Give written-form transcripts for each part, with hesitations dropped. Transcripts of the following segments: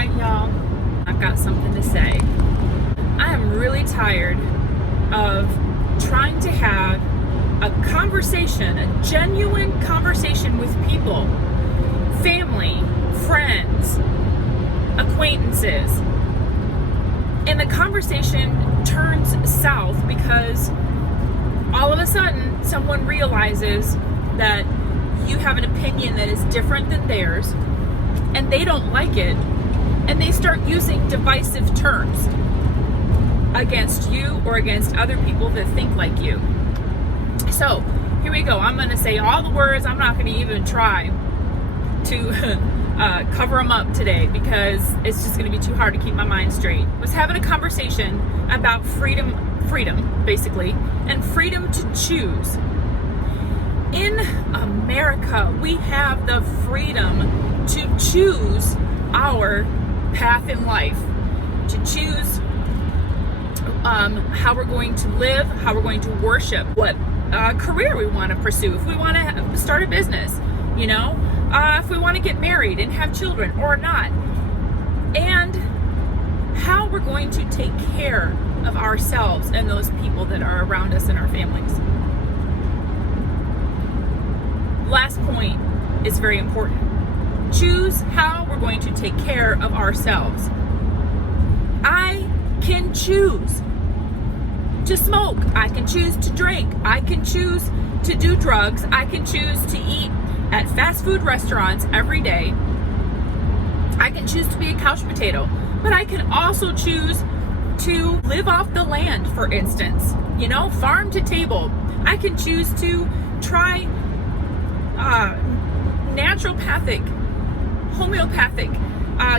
Alright, y'all, I've got something to say. I am really tired of trying to have a conversation, a genuine conversation with people, family, friends, acquaintances, and the conversation turns south because all of a sudden someone realizes that you have an opinion that is different than theirs and they don't like it, and they start using divisive terms against you or against other people that think like you. So here we go. I'm going to say all the words. I'm not going to even try to cover them up today because it's just going to be too hard to keep my mind straight. I was having a conversation about freedom basically, and freedom to choose. In America, we have the freedom to choose our path in life, to choose how we're going to live, how we're going to worship, what career we want to pursue, if we want to start a business, if we want to get married and have children or not, and how we're going to take care of ourselves and those people that are around us in our families. Last point is very important. Choose how we're going to take care of ourselves. I can choose to smoke. I can choose to drink. I can choose to do drugs. I can choose to eat at fast food restaurants every day. I can choose to be a couch potato, but I can also choose to live off the land, for instance, farm to table. I can choose to try naturopathic, homeopathic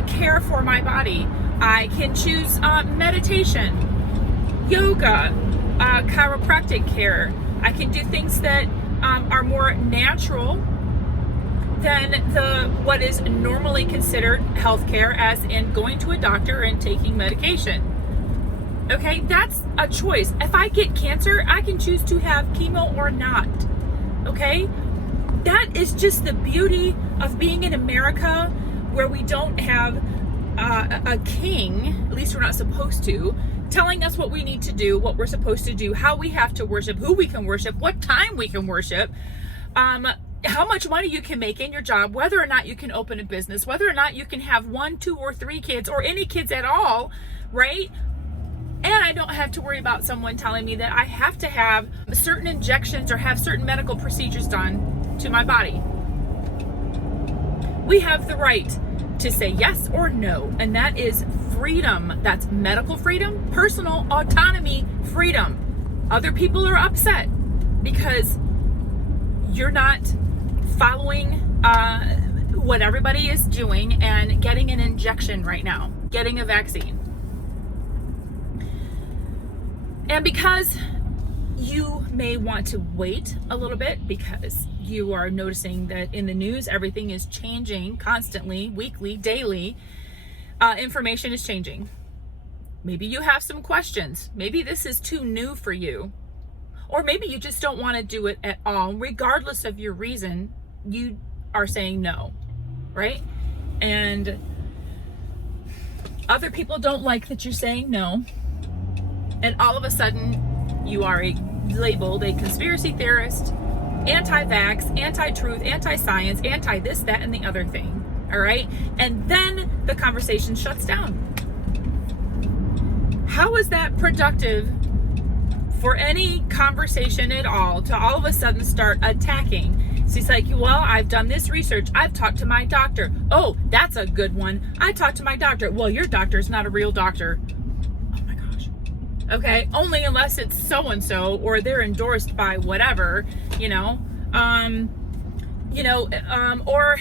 care for my body. I can choose meditation, yoga, chiropractic care. I can do things that are more natural than what is normally considered healthcare, as in going to a doctor and taking medication. Okay, that's a choice. If I get cancer, I can choose to have chemo or not. Okay, that is just the beauty of being in America, where we don't have a king, at least we're not supposed to, telling us what we need to do, what we're supposed to do, how we have to worship, who we can worship, what time we can worship, how much money you can make in your job, whether or not you can open a business, whether or not you can have 1, 2, or 3 kids, or any kids at all, right? And I don't have to worry about someone telling me that I have to have certain injections or have certain medical procedures done to my body. We have the right to say yes or no, and that is freedom. That's medical freedom, personal autonomy freedom. Other people are upset because you're not following what everybody is doing and getting an injection right now, getting a vaccine. And because you may want to wait a little bit because you are noticing that in the news, everything is changing constantly, weekly, daily. Information is changing. Maybe you have some questions. Maybe this is too new for you. Or maybe you just don't want to do it at all. Regardless of your reason, you are saying no, right? And other people don't like that you're saying no. And all of a sudden, you are labeled a conspiracy theorist, anti-vax, anti-truth, anti-science, anti-this, that, and the other thing. All right? And then the conversation shuts down. How is that productive for any conversation at all to all of a sudden start attacking? So it's like, well, I've done this research. I've talked to my doctor. Oh, that's a good one. I talked to my doctor. Well, your doctor's not a real doctor. Okay, only unless it's so-and-so or they're endorsed by whatever, or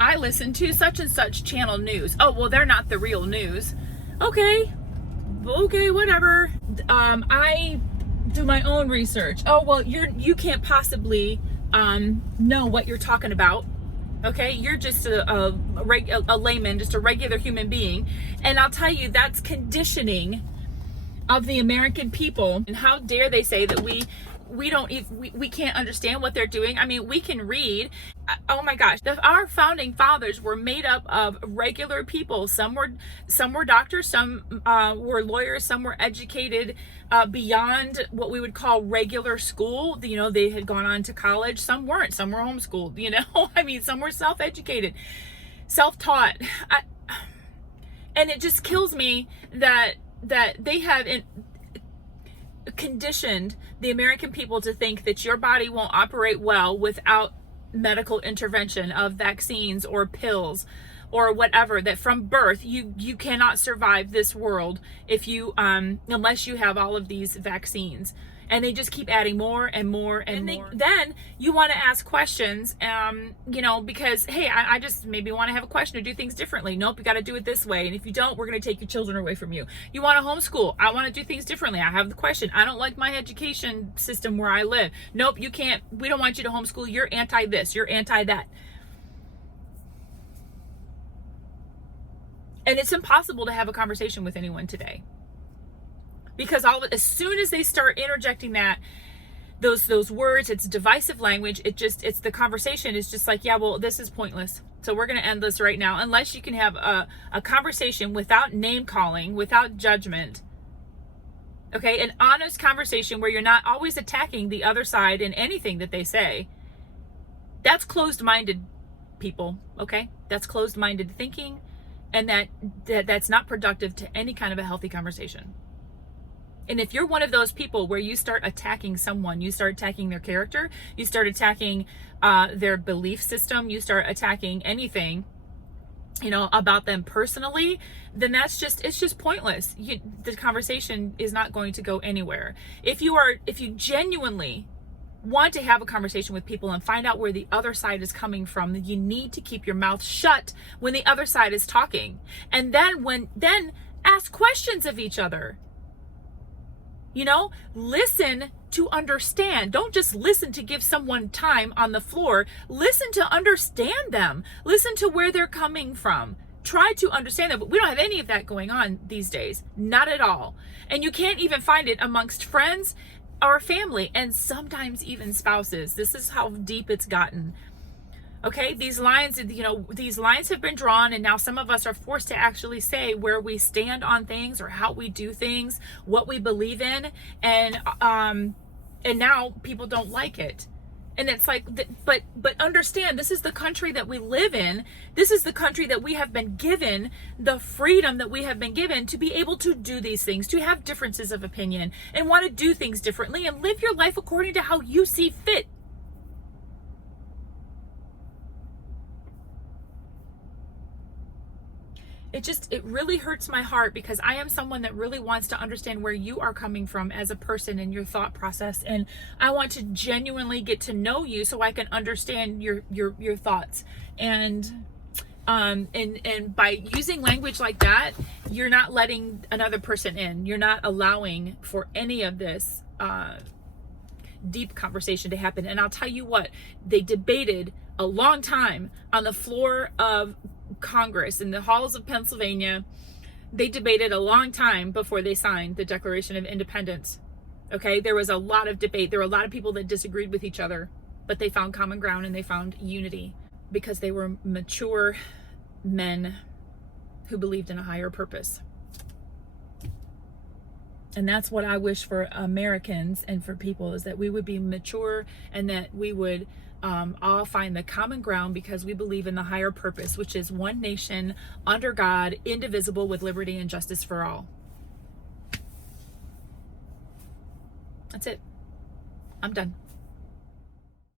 I listen to such and such channel news. Oh, well, they're not the real news. Okay, whatever. I do my own research. Oh, well, you can't possibly know what you're talking about. Okay, you're just a layman, just a regular human being. And I'll tell you, that's conditioning of the American people. And how dare they say that we can't understand what they're doing. I mean, we can read. oh my gosh, our founding fathers were made up of regular people. Some were doctors, some were lawyers, some were educated beyond what we would call regular school. You know, they had gone on to college. Some weren't. Some were homeschooled. You know, I mean, some were self-educated, self-taught. And it just kills me that they have conditioned the American people to think that your body won't operate well without medical intervention of vaccines or pills or whatever, that from birth you cannot survive this world if you unless you have all of these vaccines. And they just keep adding more and more and more. Then you want to ask questions, you know, because, hey, I just maybe want to have a question or do things differently. Nope, you got to do it this way. And if you don't, we're going to take your children away from you. You want to homeschool. I want to do things differently. I have the question. I don't like my education system where I live. Nope, you can't. We don't want you to homeschool. You're anti this. You're anti that. And it's impossible to have a conversation with anyone today. Because as soon as they start interjecting those words, it's divisive language. It's the conversation is just like, yeah, well, this is pointless. So we're going to end this right now, unless you can have a conversation without name calling, without judgment. Okay, an honest conversation where you're not always attacking the other side in anything that they say. That's closed-minded people. Okay, that's closed-minded thinking, and that's not productive to any kind of a healthy conversation. And if you're one of those people where you start attacking someone, you start attacking their character, you start attacking their belief system, you start attacking anything, you know, about them personally, then it's just pointless. The conversation is not going to go anywhere. If you genuinely want to have a conversation with people and find out where the other side is coming from, you need to keep your mouth shut when the other side is talking. And then ask questions of each other. You know, listen to understand. Don't just listen to give someone time on the floor. Listen to understand them. Listen to where they're coming from. Try to understand them. But we don't have any of that going on these days. Not at all. And you can't even find it amongst friends or family, and sometimes even spouses. This is how deep it's gotten. Okay, these lines have been drawn, and now some of us are forced to actually say where we stand on things or how we do things, what we believe in, and now people don't like it. And it's like, but understand, this is the country that we live in. This is the country that we have been given, the freedom that we have been given to be able to do these things, to have differences of opinion and want to do things differently and live your life according to how you see fit. It really hurts my heart, because I am someone that really wants to understand where you are coming from as a person and your thought process, and I want to genuinely get to know you so I can understand your thoughts. And by using language like that, you're not letting another person in. You're not allowing for any of this deep conversation to happen. And I'll tell you what, they debated a long time on the floor of Congress in the halls of Pennsylvania. They debated a long time before they signed the Declaration of Independence. Okay, there was a lot of debate. There were a lot of people that disagreed with each other, but they found common ground and they found unity because they were mature men who believed in a higher purpose. And that's what I wish for Americans and for people, is that we would be mature and that we would all find the common ground, because we believe in the higher purpose, which is one nation under God, indivisible, with liberty and justice for all. That's it. I'm done.